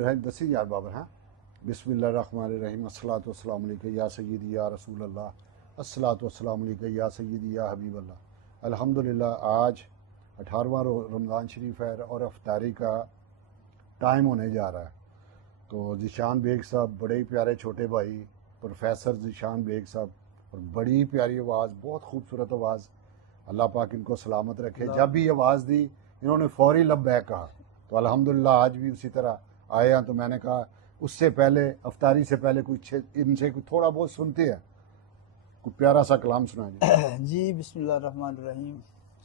دسی یار بابر ہاں بسم اللہ الرحمن الرحیم الصلاۃ والسلام علیکہ یا سیدی یا رسول اللہ الصلاۃ والسلام علیکہ یا سیدی یا حبیب اللہ الحمدللہ آج 18واں رمضان شریف ہے اور افطاری کا ٹائم ہونے جا رہا ہے. تو ذیشان بیگ صاحب بڑے ہی پیارے چھوٹے بھائی پروفیسر ذیشان بیگ صاحب اور بڑی پیاری آواز بہت خوبصورت آواز اللہ پاک ان کو سلامت رکھے. جب بھی یہ آواز دی انہوں نے فوری لبیک کہا تو الحمدللہ آج بھی اسی طرح آئے ہیں. تو میں نے کہا اس سے پہلے افطاری سے پہلے کچھ ان سے تھوڑا بہت سنتے ہیں کوئی پیارا سا کلام سنا جی. بسم اللہ الرحمن الرحیم.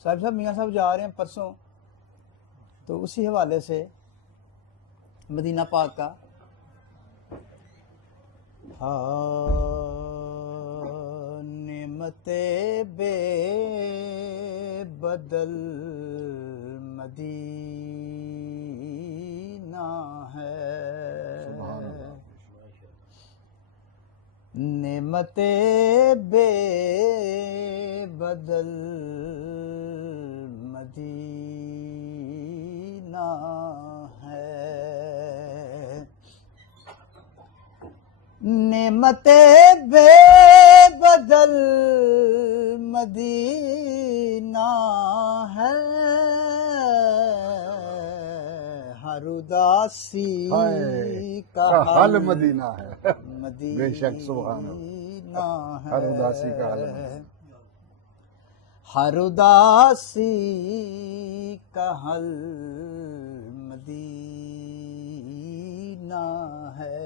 صاحب میاں صاحب جا رہے ہیں پرسوں تو اسی حوالے سے مدینہ پاک کا نعمت بے بدل مدینہ ہے، نعمت بے بدل مدینہ ہے، نعمت بے بدل مدینہ ہے، ہر اداسی کا حل مدینہ ہے. مدینہ بے شک سبحان اللہ، ہر اداسی کا حل ہے، ہر اداسی کا حل مدینہ ہے.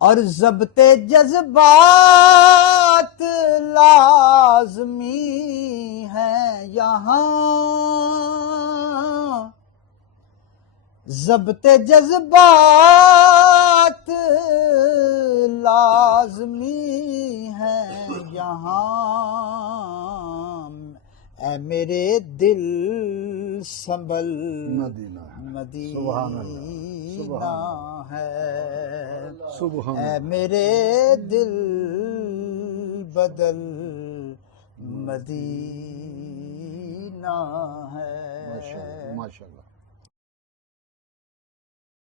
اور ضبط جذبات لازمی ہے یہاں، ضبط جذبات لازمی ہے یہاں، اے میرے دل سنبھل مدینہ مدینہ ہے، سبحان اے اللہ. میرے دل بدل مدینہ ہے. ماشاء اللہ ماشاء اللہ.